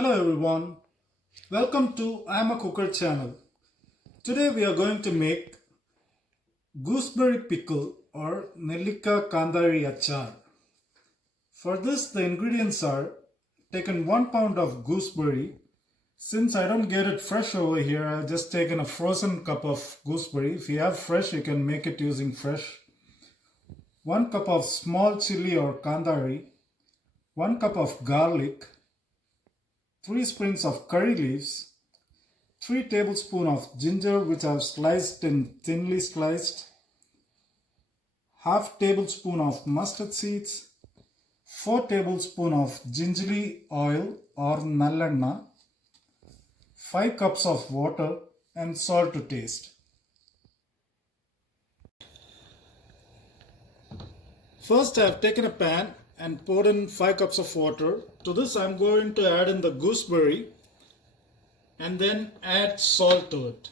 Hello everyone, welcome to Imacooker channel. Today we are going to make gooseberry pickle or Nellika Kandari achar. For this the ingredients are taken 1 pound of gooseberry. Since I don't get it fresh over here, I've just taken a frozen cup of gooseberry. If you have fresh, you can make it using fresh. 1 cup of small chili or kandari, 1 cup of garlic, 3 sprigs of curry leaves, 3 tablespoons of ginger which I have sliced in thinly sliced, half tablespoon of mustard seeds, 4 tablespoons of gingely oil or nallenna, 5 cups of water and salt to taste. First I have taken a pan and poured in 5 cups of water. To this I am going to add in the gooseberry and then add salt to it.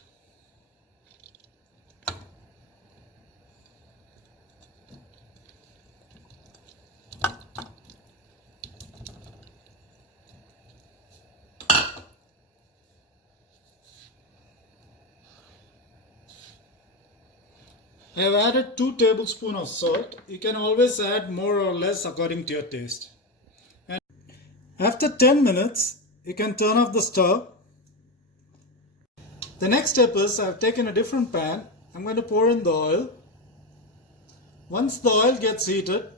I have added 2 tablespoons of salt. You can always add more or less according to your taste. And after 10 minutes, you can turn off the stove. The next step is I have taken a different pan. I'm going to pour in the oil. Once the oil gets heated,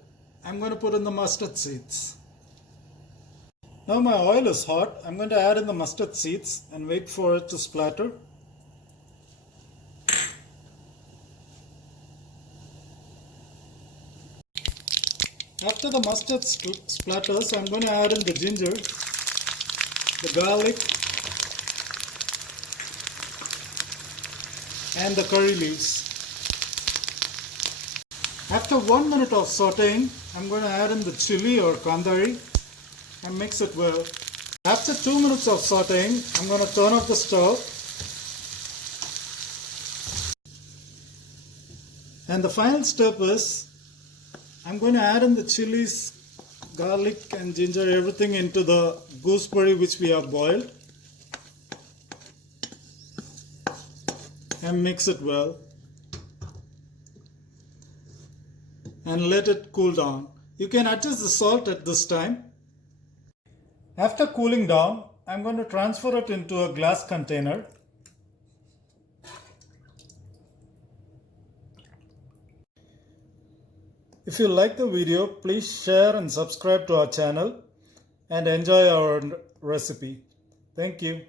I'm going to put in the mustard seeds. Now my oil is hot. I'm going to add in the mustard seeds and wait for it to splatter. After the mustard splatters, I'm going to add in the ginger, the garlic and the curry leaves. After 1 minute of sauteing, I'm going to add in the chili or kandari and mix it well. After 2 minutes of sauteing, I'm going to turn off the stove. And the final step is I'm going to add in the chilies, garlic and ginger, everything into the gooseberry which we have boiled and mix it well and let it cool down. You can adjust the salt at this time. After cooling down, I'm going to transfer it into a glass container. If you like the video, please share and subscribe to our channel and enjoy our recipe. Thank you.